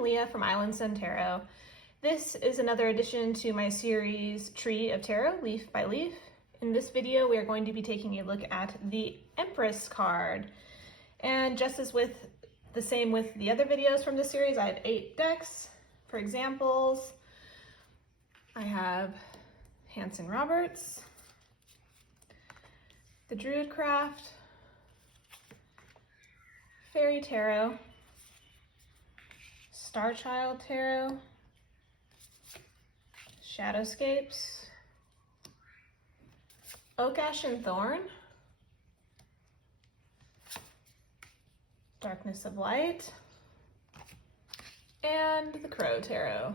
I'm Leah from Island Sun Tarot. This is another addition to my series Tree of Tarot, Leaf by Leaf. In this video, we are going to be taking a look at the Empress card. And just as with the same with the other videos from this series, I have 8 decks. For examples, I have Hanson-Roberts, the DruidCraft, Fairy Tarot, Starchild Tarot, Shadowscapes, Oak Ash and Thorn, Darkness of Light, and the Crow Tarot.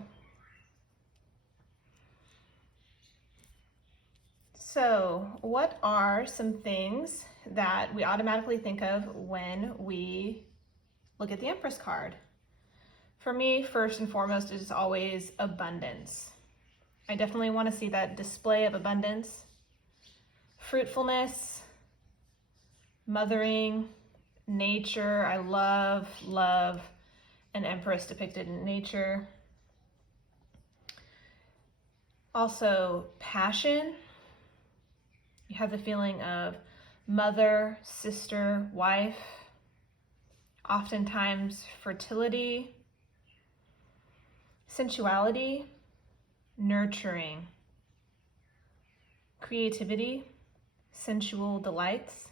So, what are some things that we automatically think of when we look at the Empress card? For me, first and foremost, is always abundance. I definitely want to see that display of abundance, fruitfulness, mothering, nature. I love an Empress depicted in nature. Also, passion. You have the feeling of mother, sister, wife. Oftentimes, fertility, sensuality, nurturing, creativity, sensual delights,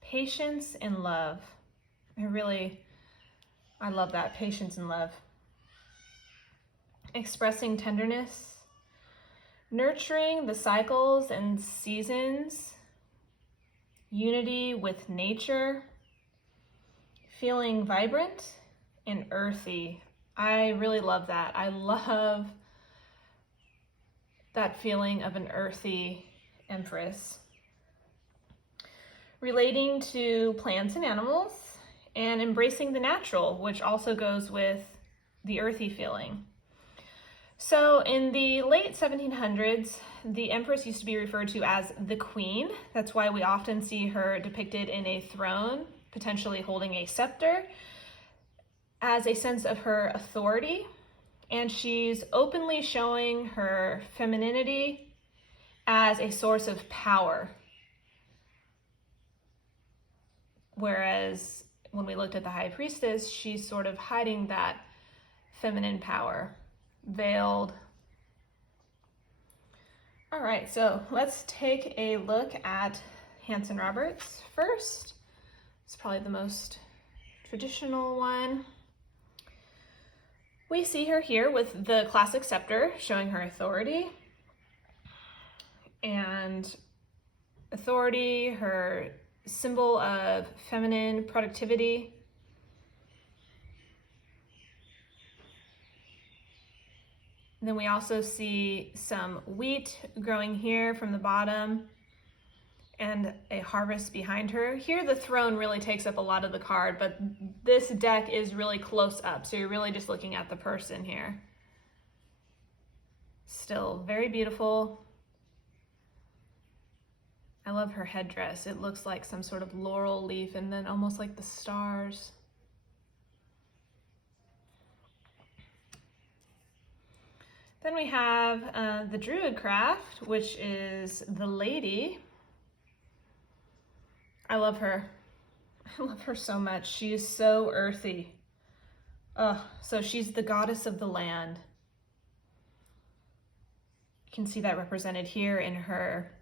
patience and love. I love that, patience and love. Expressing tenderness, nurturing the cycles and seasons, unity with nature, feeling vibrant and earthy. I really love that. I love that feeling of an earthy Empress. Relating to plants and animals and embracing the natural, which also goes with the earthy feeling. So in the late 1700s, the Empress used to be referred to as the Queen. That's why we often see her depicted in a throne, potentially holding a scepter, as a sense of her authority. And she's openly showing her femininity as a source of power. Whereas when we looked at the High Priestess, she's sort of hiding that feminine power, veiled. All right, so let's take a look at Hanson-Roberts first. It's probably the most traditional one. We see her here with the classic scepter showing her authority. And authority, her symbol of feminine productivity. And then we also see some wheat growing here from the bottom and a harvest behind her. Here the throne really takes up a lot of the card, but this deck is really close up, so you're really just looking at the person here. Still very beautiful. I love her headdress. It looks like some sort of laurel leaf and then almost like the stars. Then we have the DruidCraft, which is the lady. I love her. I love her so much. She is so earthy. So she's the goddess of the land. You can see that represented here in her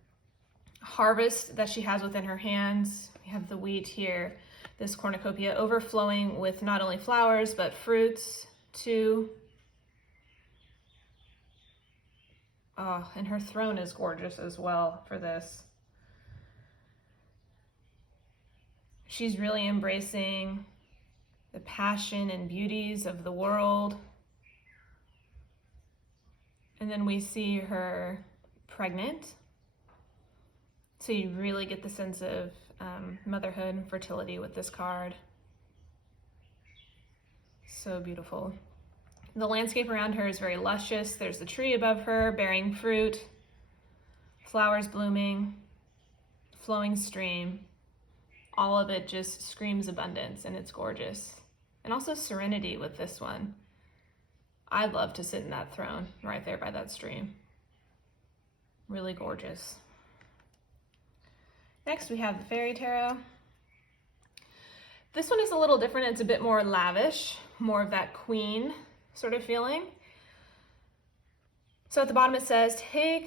harvest that she has within her hands. We have the wheat here, this cornucopia overflowing with not only flowers, but fruits too. Oh, and her throne is gorgeous as well for this. She's really embracing the passion and beauties of the world. And then we see her pregnant. So you really get the sense of motherhood and fertility with this card. So beautiful. The landscape around her is very luscious. There's the tree above her bearing fruit, flowers blooming, flowing stream. All of it just screams abundance, and it's gorgeous. And also serenity with this one. I'd love to sit in that throne right there by that stream. Really gorgeous. Next we have the Fairy Tarot. This one is a little different. It's a bit more lavish, more of that queen sort of feeling. So at the bottom it says,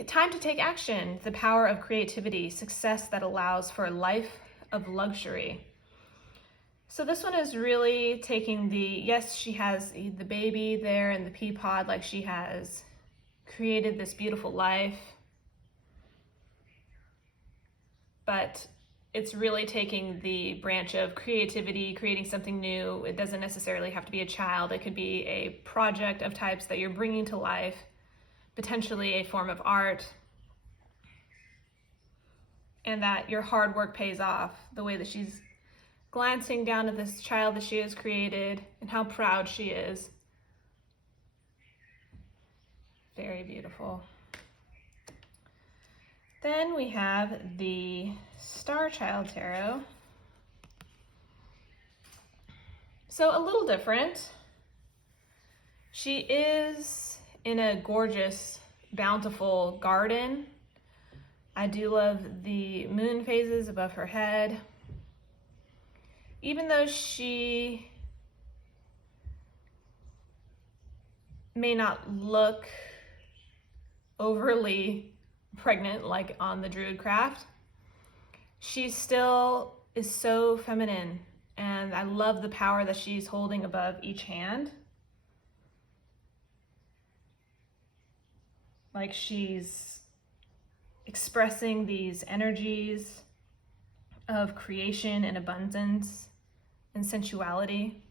time to take action, the power of creativity, success that allows for a life of luxury. So this one is really taking yes, she has the baby there in the pea pod, like she has created this beautiful life, but it's really taking the branch of creativity, creating something new. It doesn't necessarily have to be a child. It could be a project of types that you're bringing to life, potentially a form of art, and that your hard work pays off. The way that she's glancing down at this child that she has created and how proud she is. Very beautiful. Then we have the Starchild Tarot. So a little different. She is in a gorgeous, bountiful garden. I do love the moon phases above her head. Even though she may not look overly pregnant like on the DruidCraft, she still is so feminine, and I love the power that she's holding above each hand. Like she's expressing these energies of creation and abundance and sensuality.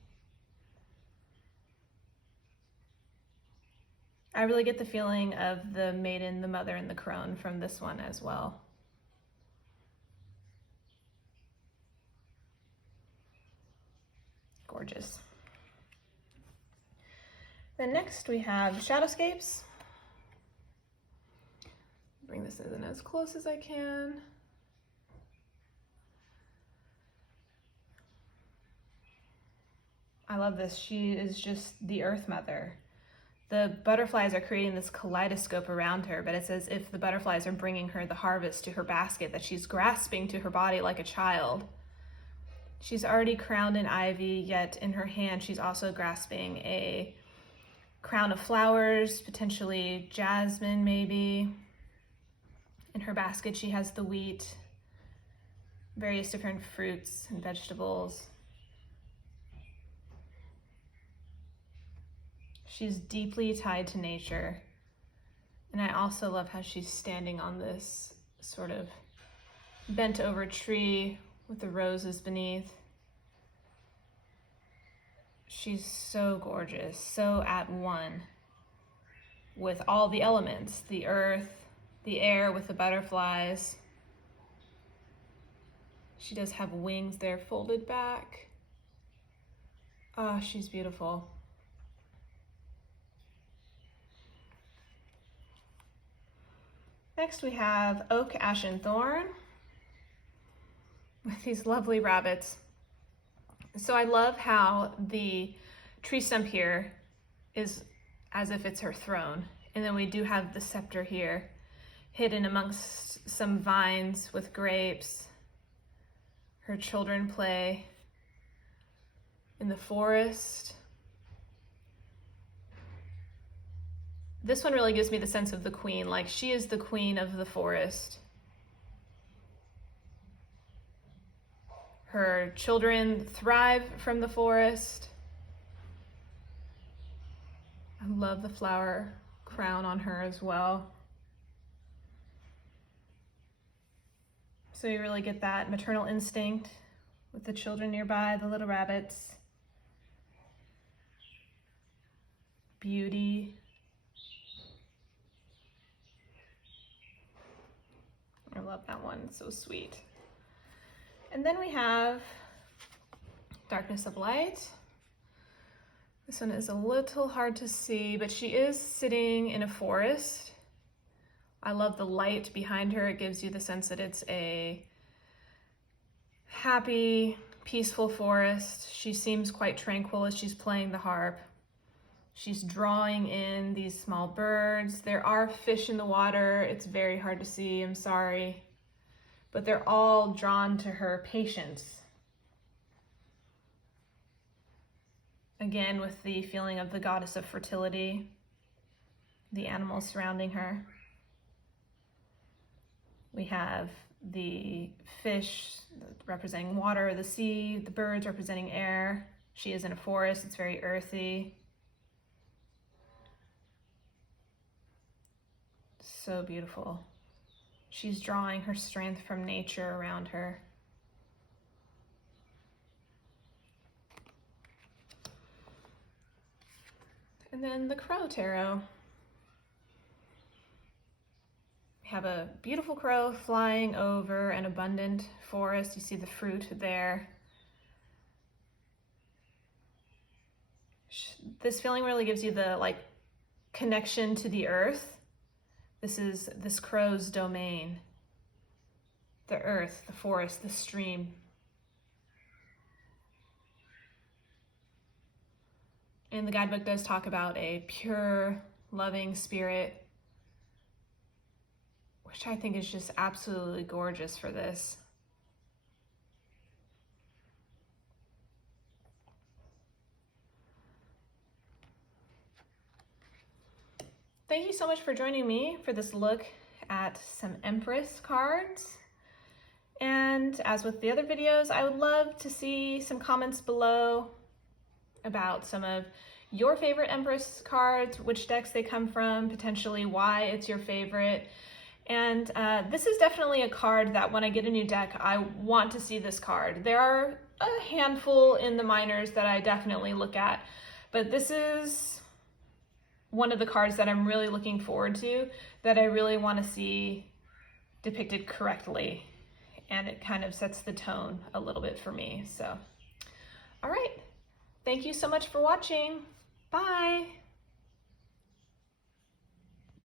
I really get the feeling of the maiden, the mother, and the crone from this one as well. Gorgeous. Then next we have Shadowscapes. Bring this in as close as I can. I love this. She is just the Earth Mother. The butterflies are creating this kaleidoscope around her, but it's as if the butterflies are bringing her the harvest to her basket that she's grasping to her body like a child. She's already crowned in ivy, yet in her hand she's also grasping a crown of flowers, potentially jasmine maybe. In her basket she has the wheat, various different fruits and vegetables. She's deeply tied to nature. And I also love how she's standing on this sort of bent over tree with the roses beneath. She's so gorgeous, so at one with all the elements, the earth, the air with the butterflies. She does have wings there folded back. Ah, she's beautiful. Next we have Oak, Ash, and Thorn with these lovely rabbits. So I love how the tree stump here is as if it's her throne. And then we do have the scepter here hidden amongst some vines with grapes. Her children play in the forest. This one really gives me the sense of the queen, like she is the queen of the forest. Her children thrive from the forest. I love the flower crown on her as well. So you really get that maternal instinct with the children nearby, the little rabbits. Beauty. I love that one, it's so sweet. And then we have Darkness of Light. This one is a little hard to see, but she is sitting in a forest. I love the light behind her. It gives you the sense that it's a happy, peaceful forest. She seems quite tranquil as she's playing the harp. She's drawing in these small birds. There are fish in the water. It's very hard to see, I'm sorry. But they're all drawn to her patience. Again, with the feeling of the goddess of fertility, the animals surrounding her. We have the fish representing water, the sea, the birds representing air. She is in a forest, it's very earthy. So beautiful. She's drawing her strength from nature around her. And then the Crow Tarot. We have a beautiful crow flying over an abundant forest. You see the fruit there. This feeling really gives you the connection to the earth. This is this crow's domain. The earth, the forest, the stream. And the guidebook does talk about a pure, loving spirit, which I think is just absolutely gorgeous for this. Thank you so much for joining me for this look at some Empress cards. And as with the other videos, I would love to see some comments below about some of your favorite Empress cards, which decks they come from, potentially why it's your favorite. And this is definitely a card that when I get a new deck, I want to see this card. There are a handful in the minors that I definitely look at, but this is one of the cards that I'm really looking forward to, that I really want to see depicted correctly. And it kind of sets the tone a little bit for me. So, all right. Thank you so much for watching. Bye.